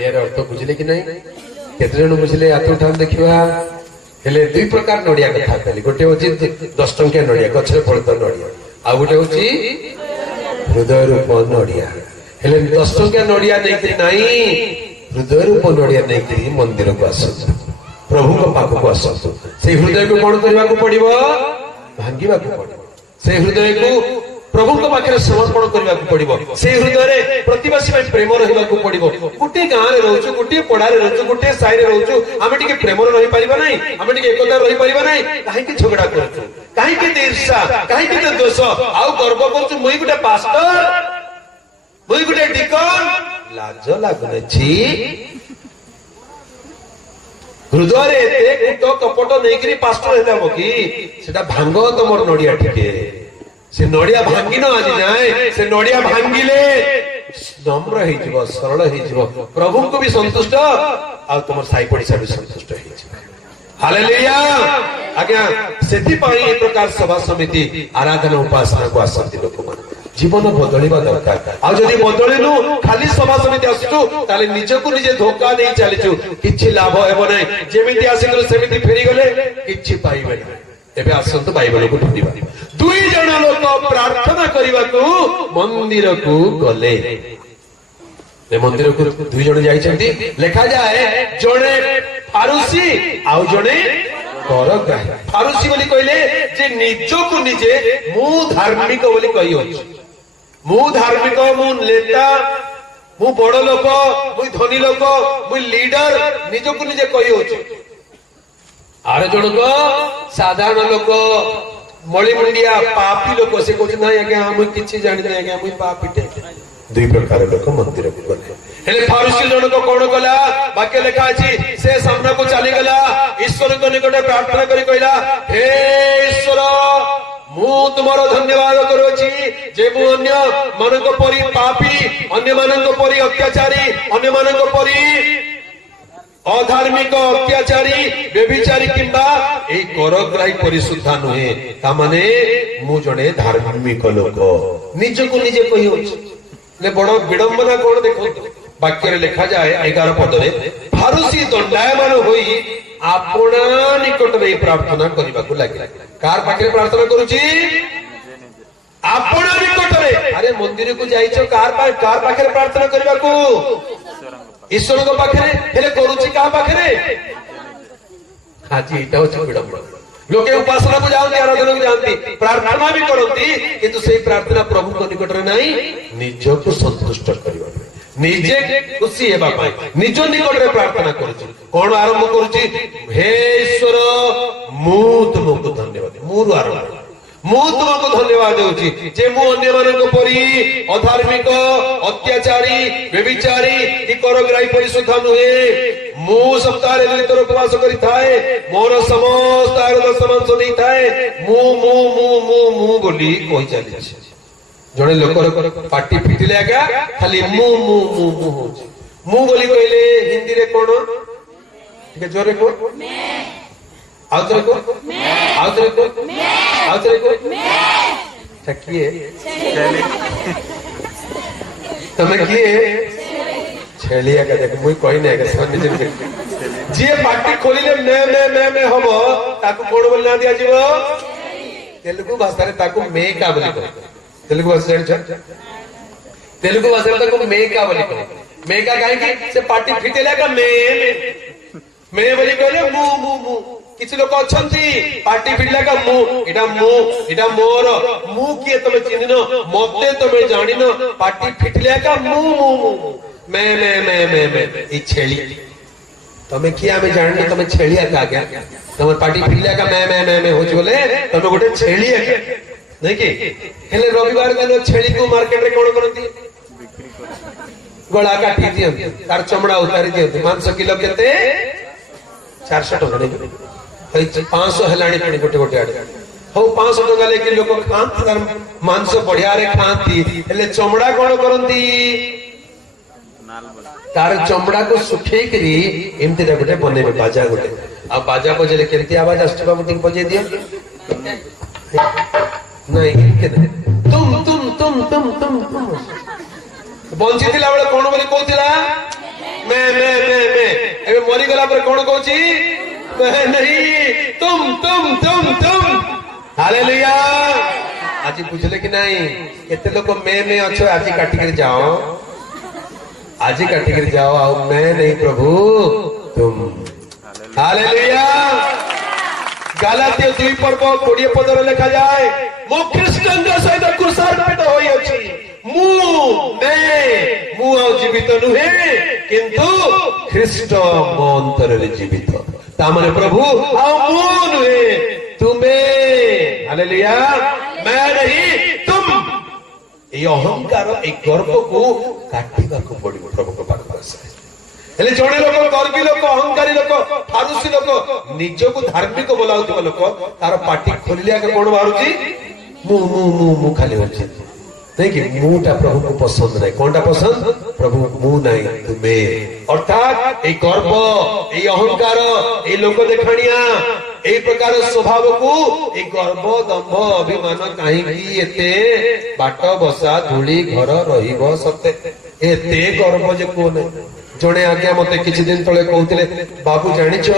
नड़िया अर्थ बुझिले कि नहीं केते जन बुझिले हाथ उठा देखिवा हेले दुई प्रकार नड़िया कथा कहली गोटे होची 10 टंकिया नड़िया गछरे फळता नड़िया आ गोटे होची हृदय रूप नड़िया हेले 10 टंकिया नड़िया नहीं नहीं हृदय रूप नड़िया नहीं मंदिर को आसतु प्रभु को पाख को आसतु से हृदय को कौन करने को पड़िबो भांगिबा को पड़िबो से हृदय को प्रभु को पाखे समर्पण करने को पड़िबो से हृदय रे प्रतिवासी में प्रेम रहिबा को पड़िबो गुटे गां रे रहउछु गुटे पड़ा रे रहउछु गुटे साई रे रहउछु आमे टिके प्रेम रहि परिबा नाही आमे टिके एकता रहि परिबा नाही काहे कि झगड़ा करछु काहे कि ईर्ष्या काहे कि दोष आउ गर्व करछु मुई गुटे पास्टर मुई गुटे डिकन लाज लागने छी हृदय रे तो कपट नेकरी पास्टर हेलाबो कि सेटा भांगो तमर नडिया टिके से नडिया भांगिनो आज जाए से नडिया भांगिले नम्र हे जीव सरल हे जीव प्रभु को भी संतुष्ट आ तुम साई पड़िसा भी संतुष्ट हे जीव हालेलुया आज्ञा सेति पई ए प्रकार सभा समिति आराधना उपासना को आसंति लोक मन जीवन बदलिबा दरकार आ जदी बदलिनु खाली सभा समिति आसु ताले निजको निजे धोखा नहीं चलिछु किछि लाभ हेबो नै जेमिति आसिगले सेमिति फेरी गले किछि पाइबे एबे आसंत बाइबल को ढूंढिबा दुई जन लोक प्रार्थना करने को मंदिर को गले मंदिर को दुई जन जाइछंती लिखा जाए जड़े फारुसी आउ जड़े करग्राही फारुसी बोली कहले जे निजो को निजे मु धार्मिक बोली कहि होछ मु धार्मिक मु नेता मु बड़ लोक मु धनी लोक मु लीडर निजो को निजे कहि होछ आरे जणक साधारण लोक मणिमुंडिया पापी लोक से कहते ना आज्ञा हम किछि जानि नै आज्ञा हम पापीटे दुई प्रकार लोक मंदिर को गले हेले फारुसी जनक कोन कला वाक्य लिखा अछि से सामना को चली गला ईश्वर को निकटे प्रार्थना करी कहला हे ईश्वर मु तुम्हारो धन्यवाद करूछि जे मु अन्य मानक परि पापी अन्य मानक परि अत्याचारी अन्य मानक परि अधार्मिक अत्याचारी व्यभिचारी किंबा ए करग्राही परिशुद्धा नुहे ता माने मु जणे धार्मिक लोक निज को निजे कहि होछ ले बड़ विडंबना कोन देखो वाक्य रे लिखा जाए 11 पद रे फारुसी दंडायमान होई आपना निकट रे प्रार्थना करिबा को लागे कार पाखे प्रार्थना करूची आपना निकट रे अरे मंदिर को जाइछो कार पाखे प्रार्थना करिबा को ईश्वर को पाखे हेले करूची का पाखे हाजी इटा होची विडंबना लोके उपासना को जानती आराधना को जानती प्रार्थना भी करती किंतु से प्रार्थना प्रभु को निकट रे नहीं निज को संतुष्ट करबा निजे खुशी हेबा पाई निज निकट रे प्रार्थना करूची कोन आरंभ करूची हे ईश्वर मु तुमको धन्यवाद मुरु आरंभ मु तुमको धन्यवाद देउची जे मु अन्य मानक परि अधार्मिक अत्याचारी व्यभिचारी कि करग्राही परिशुद्ध नुहे मु सप्ताह रे दुई थर उपवास करि थाए मोर समस्त आयुध समांस नहीं थाए मु मु मु मु मु बोली कहि चली छी जणे लोकर पाटी फिटिले आगा खाली मु मु मु मु होची मु बोली कहले हिंदी रे कोन ठीक है जोरे को मैं आउतरे को मैं आउतरे को मैं आउतरे को मैं तकिए तमे किए छेलिया का देख मुई कहि नै के समझ जे जे पाटी खोलिले मैं हबो ताकू कोन बोल ना दिया जीवो तेलुगु भाषा रे ताकू मैं का बोली को तेलुगु भाषा रे तेलुगु भाषा रे ताकू मैं का बोली को मैं का काहे कि से पाटी फिटेला का मैं बोली कहले मु मु मु किछ लोक अछंती पार्टी फिटला का मु इटा मोर मु किए तमे चिन्हिनो मते तमे जानिनो पार्टी फिटला का मु मु मु मैं ई छेली तमे किया में जाननी तमे छेलिया का गया तमे पार्टी फिटला का मैं होछ बोले तमे गोटे छेली है नहीं कि हेले रविवार दिन छेली को मार्केट रे कोन करंती गला काटी दियंती तार चमड़ा उतारी दियंती मांस किलो केते 400 टका नहीं 500 हेलाणी पुणी गोटे गोटे आड़े हो 500 टका लेकिन लोक खांती तार मांस बढ़िया रे खांती हेले चमड़ा कोन करंती तार चमड़ा को सुखे करी एमती रे गोटे बनेबे बाजा गोटे आ बाजा बजेले केमती आवाज आस्तिबा मते बजे दियो नहीं के तुम बंचितिला बेले कोन बोली कहतिला मैं एबे मरी गला पर कौन कहूची मैं नहीं तुम हालेलुया। आज बुझले कि नहीं एते लोक मैं अच्छो आज काटिक जाओ आज काटिक जाओ आ मैं नहीं प्रभु तुम। हालेलुया। गालातिया 2 पर्व 20 पदर लिखा जाए मो ख्रीष्टन सहित क्रूसार्पित होई अछि मु जीवित नुहे किंतु ख्रीष्ट मो अंतर जीवित तामने प्रभु मु नुहे तुम्हें। हालेलुया। मैं नहीं तुम। ये अहंकार ये गर्व को काटिबा को पड़िबो प्रभु को पाख हेले जड़े लोक गर्वी लोक अहंकारी लोक फारुसी लोक निजको धार्मिक बोलाउथिबा लोक तार पाटी खोलिया के कोन बारुची मु खाली होची नहीं कि मुटा प्रभु को पसंद नहीं। कौनटा पसंद प्रभु मु नहीं तुम्हें। अर्थात ये गर्व ये अहंकार ये लोक देखाणिया ए प्रकार स्वभाव को ए गर्व दंभ अभिमान कहीं एते बाट बसा धूली घर रहिबो सते एते गर्व जे कोन जड़े आज्ञा मत किसी दिन तले कहते बाबू जानिछ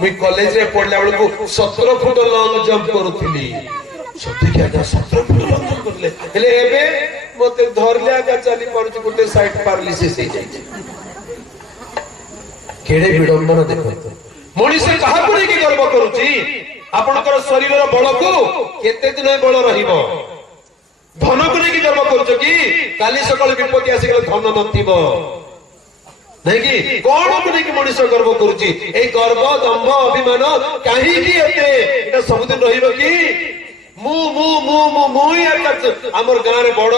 मुई कॉलेज रे पढ़ला बेल को 17 फुट लॉन्ग जंप करूथली सत्य क्या 17 फुट लॉन्ग जंप करले हेले एबे मते धरले आज्ञा चली पड़छ गुटे साइड पैरालिसिस हे जाय केड़े विडंबन देखो मनुष्य कहा को कि गर्व करूची आपनकर शरीर रो बल को केते दिन बल रहिबो धन को कि गर्व करूछ कि काली सकाळ विपत्ति आसी गले धन नथिबो नहीं कि कौन को नहीं मनुष्य गर्व करुची ए गर्व दंभ अभिमान कहीं की एते एटा सबदिन रहिबो कि मु मु मु मु मु हमर गां रे बड़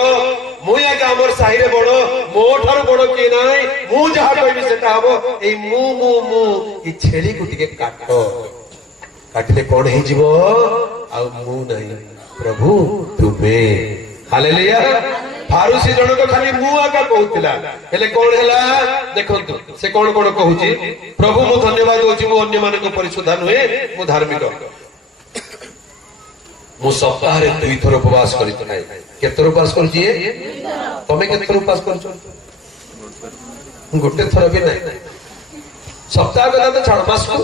मु हमर साही रे बड़ मो ठार बड़ के नाही मु जहा कहबी सेटा हबो ए मु मु मु ई छेली को टिके काटले कोन हे जीवो आ मु नहीं प्रभु तुमे। हालेलुया। फारूसी जनक खाली मु आका कहूतिला हेले कोन हैला देखंतु से कोन कोन कहूची प्रभु मु धन्यवाद होची मु अन्य मानक परिशुद्ध नुहे मु धार्मिक मु सप्ताह रे 2 थर उपवास करि थाए केतर उपवास करछि तमे केतर उपवास करछो गुटे थर भी नहीं सप्ताह गला तो छाड़ मास को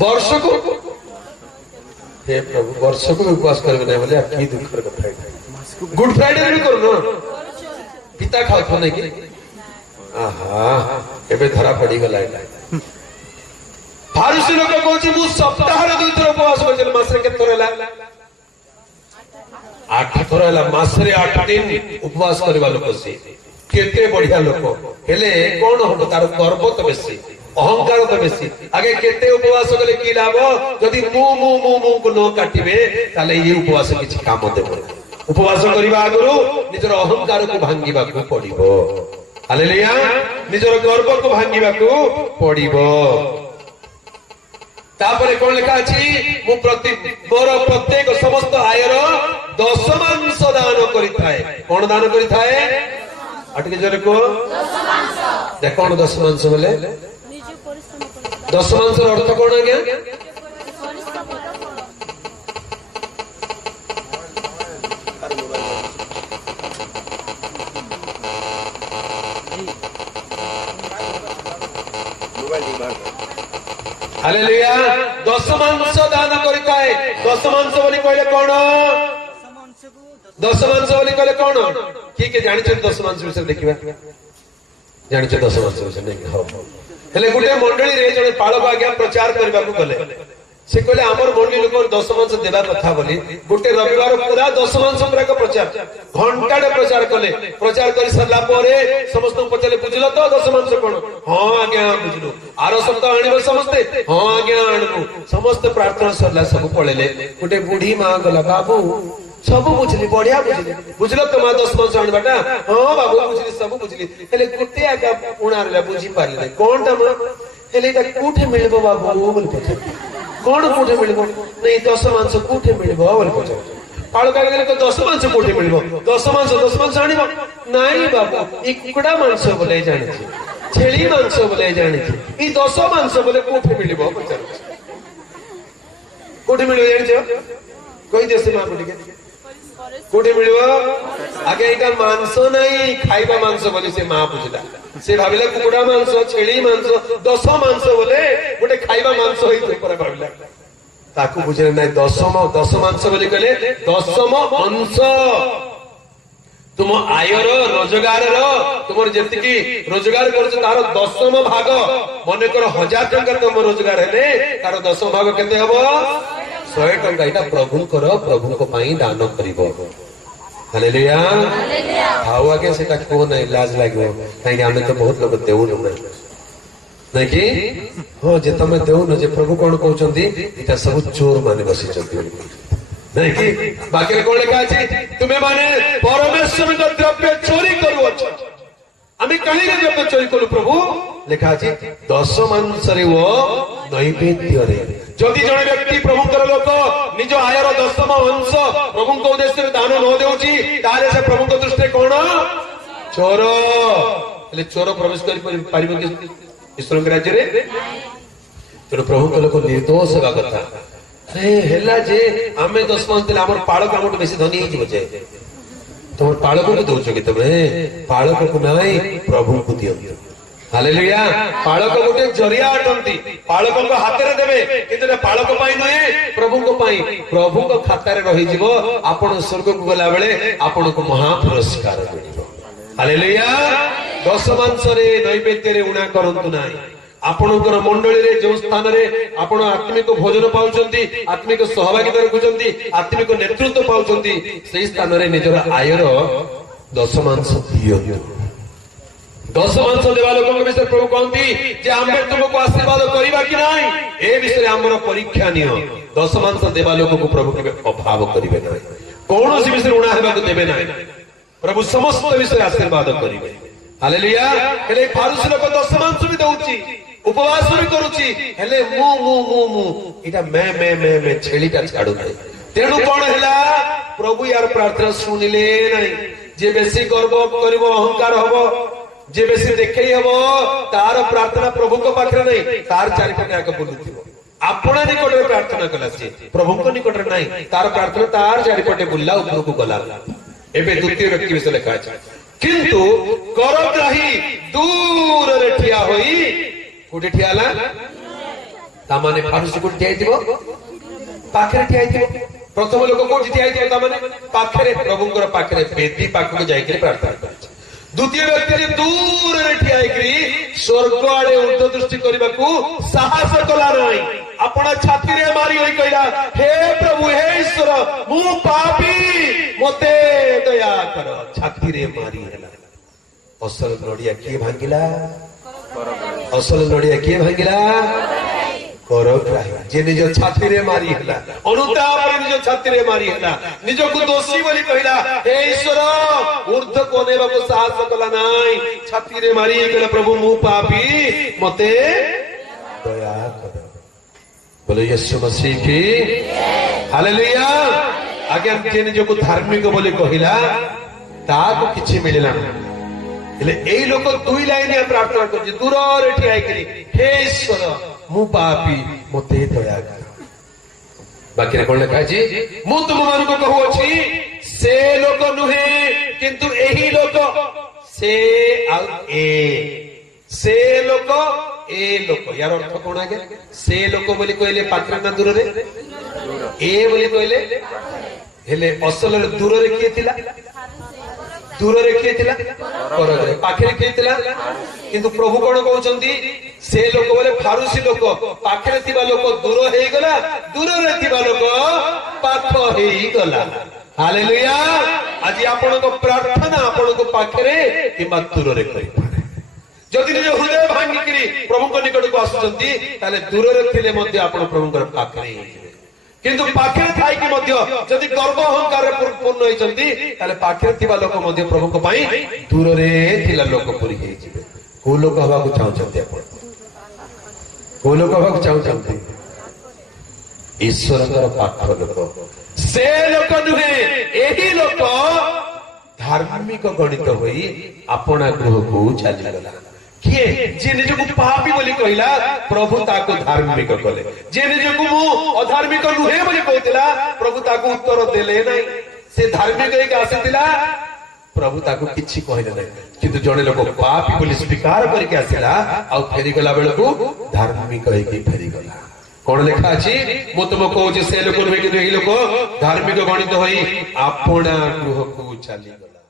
वर्ष को हे प्रभु वर्ष को उपवास करबे नहीं बोले की दुखर कथा है गुड फ्राइडे भी करो ना पिता खाओ तो नहीं कि आहा एबे धरा पड़ी गला फारूसी लोक कहछि मु सप्ताह रे 2 थर उपवास करछल मास रे केतर हैला 8 थर हैला मास रे 8 दिन उपवास करबा लोक से केते बढ़िया लोक हेले कोन हो तार गर्व तो बेसी अहंकार तो बेसी आगे केते उपवास कले की लाभ जदि मु मु मु मु को न काटिबे ताले ये उपवास किछि काम देबो उपवास करबा आगरो निजर अहंकार को भांगीबा को पड़िबो। हालेलुया। निजर गर्व को भांगीबा को पड़िबो। तापरे कोन लिखा अछि मु मोर प्रत्येक समस्त आयर 10 दान करिथाए कोन दान करिथाए अटके जरे को 10 देख कोन 10 बोले 10 अर्थ कोन आज्ञा हालेलुया। 10 दान करिथाए 10 बोली कहले कोन 10 बोली कहले कोन के जानि 10 विषय देखिबा जानि 10 विषय नहीं हो हेले गुटे मंडली रे जने पाळक आज्ञा प्रचार करबा को गले से कहले हमर मंडली लोक 10 देबा कथा बोली गुटे रविवार पूरा 10 पूरा को प्रचार घंटाडे प्रचार कले प्रचार करि सरला परे समस्त पचले बुझलो तो 10 कोन हां आज्ञा बुझलो आरो सप्ताह आनिबो समस्त हां आज्ञा आनबो समस्त प्रार्थना सरला सब पळेले गुटे बूढ़ी मां गला बाबू सब बुझली बढ़िया बुझलो तो मां 10 आनबाटा हां बाबू बुझली सब बुझली हेले गुटे आज्ञा उणारला बुझी पारले कोनटा मां हेले एटा कोठे मिलबो बाबू बोल पछे कोन कोठे मिलबो नहीं 10 कोठे मिलबो बोल पछे पाळका गेले तो 10 कोठे मिलबो 10 आनिबो नाही बाबू ई कुकुडा मांस बोले जानि छेली मांस बोले जानि ई 10 बोले कोठे मिलबो पछे कोठे मिलबो जानि कोई देसे मां बोली कोठे मिलबो आगे एटा मांस नहीं खाइबा मांस बोली से मां बुझला से भाविला कुकुड़ा मांस छेली मांस 10 मांस बोले गोटे खाइबा मांस होई भाविला ताकू बुझे ना 10 मांस बोली कहले 10म अंश तुम आयर रोजगार तुम जी रोजगार कर तार 10म भाग मन कर 1000 टंका तुम रोजगार है तार 10 भाग केते हबो 100 टंका इटा प्रभु को दान करिवो हालेलुया हाउ आगे से को नहीं लाज लागो कहीं आमे तो बहुत लोग देउ नहीं कि हाँ जे तुम देउ न जे प्रभु कौन कहउचंदी इटा सब चोर माने बसी चंदी नहीं कि बाकी कौन लिखा है तुम्हें माने परमेश्वर का द्रव्य चोरी करू आम कहीं द्रव्य चोरी करू प्रभु लिखा है 10 मांसरे वो नैवेद्य रे जदि जने व्यक्ति प्रभुंकर लोक निज आयर 10म अंश प्रभु को उद्देश्य दान न देउची ताले से प्रभु को दृष्टि कौन चोर ले चोर प्रवेश कर पारिबो कि ईश्वर के राज्य रे तेणु प्रभु को लोक निर्दोष हेबा कथा हेला जे आमे 10 मांस देले हमर पाळक हमर बेसी धनी हे जिवो जे तुम पाळक को दोछ कि तमे पाळक को नाही प्रभु को दियो हालेलुया पाळक गोटे जरिया अटंती पाळक को हाथ रे देबे किंतु पाळक पाई नहे प्रभु को खाता रे रही जिवो आपण स्वर्ग को गला बेले आपण को महा पुरस्कार मिलिबो हालेलुया 10 मांस रे नैवेद्य रे उणा करंतु नाही आपणकर मंडली रे जो स्थान रे आपण आत्मिक भोजन पाउचंती आत्मिक सहभागिता रखुचंती आत्मिक नेतृत्व पाउचंती सेही स्थान रे निजर आयर 10 मांस दियो 10 मांस देवा लोक के विषय प्रभु कहंती जे आम्बे तुमको आशीर्वाद करिबा कि नाही ए विषय हमर परीक्षा नियो 10 मांस देवा लोक को प्रभु के अभाव करिवे नाही कोनोसी विषय ऋणा हेबा को देबे नाही प्रभु समस्त विषय आशीर्वाद करिवे हालेलुया हेले फारुस लोक 10 मांस भी दउची उपवास भी करूची हेले मु इटा मैं छेलीटा छाडू नाही तेणु कोन हैला प्रभु यार प्रार्थना सुनिले नाही जे बेसी गर्व करबो अहंकार हबो जे बेसी देखै हबो तार प्रार्थना प्रभु को पाखरे नहीं तार चारिपटे आके बुलुथिबो आपण निकट रे प्रार्थना कला से प्रभु को निकट रे नहीं तार प्रार्थना तार चारिपटे बुल्ला ऊपर को गला एबे द्वितीय व्यक्ति विषय लिखा है किंतु करग्राही दूर रे ठिया होई कोठे ठियाला तामाने फारुस को ठिया दिबो पाखरे ठिया दिबो प्रथम लोक को ठिया दिबो तामाने पाखरे प्रभुंकर पाखरे बेदी पाख को जाई के प्रार्थना करे द्वितीय व्यक्ति जे दूर रे ठिया करी स्वर्ग आड़े ऊर्ध्व दृष्टि करबा को साहस कला नाही आपण छाती रे मारी होई कहला हे प्रभु हे ईश्वर मु पापी मते दया कर छाती रे मारी हैला असल नडिया के भांगिला असल नडिया किए भांगिला करग्राही जे निज छाती रे मारी हैला अनुताप रे निज छाती रे मारी हैला निज को दोषी बोली कहला हे ईश्वर ऊर्ध्व कोनेबा को साहस कला नाही छाती रे मारी कहला प्रभु मु पापी मते दया कर बोले यीशु मसीह की हालेलुया आगे जे निज को धार्मिक बोली कहला ता को किछि मिलला ए लोक दुई लाइन प्रार्थना कर दूर रे ठिया करी हे ईश्वर मु पापी मते दया कर बाकी रे कोन लिखा अछि मु तुम मान को कहू अछि से लोक नुहे किंतु एही लोक से लोक ए लोक यार अर्थ कोन आगे से लोक बोली कहले पात्र ना दूर रे ए बोली कहले हेले असल दूर रे किए थिला दूर रे किए थिला करग्राही पाखरे किए थिला किंतु प्रभु कोन कहउचंदी से लोक बोले फारुसी लोक पाखरे थिबा लोक दूर हेई गला दूर रे थिबा लोक पाख हेई गला हालेलुया आज आपण को प्रार्थना आपण को पाखरे किबा दूर रे करि पारे जदि निज हृदय भांगी करी प्रभु को निकट को आसुचंती ताले दूर रे थिले मध्ये आपण प्रभु को पाखरे किंतु पाखरे थाई कि मध्य जदि गर्व अहंकार पूर्ण होइचंती ताले पाखरे थिबा लोक मध्य प्रभु को पई दूर रे थिला लोक पुरी हे जिवे को लोक हवा को चाहउचंती आपण को लोक हवा को चाहउचंती ईश्वरकर पाख लोक से लोक नुहे एही लोक धार्मिक गणित होई अपना गृह को चली गला किए जे निज को पापी बोली कहला प्रभु ताको धार्मिक कले जे निज को मु अधार्मिक नुहे बोली कहतिला प्रभु ताको उत्तर देले नाही से धार्मिक एक आसीतिला प्रभु ताको किछि कहले नै किंतु जणे लोक पापी बोली स्वीकार करके आसिला आ फेरी गला बेल को धार्मिक होई फेरी गला कोन लिखा अछि मु तुम कहू जे से लोक नुहे कि लोक धार्मिक गणित होई आपणा गृह को चली गला।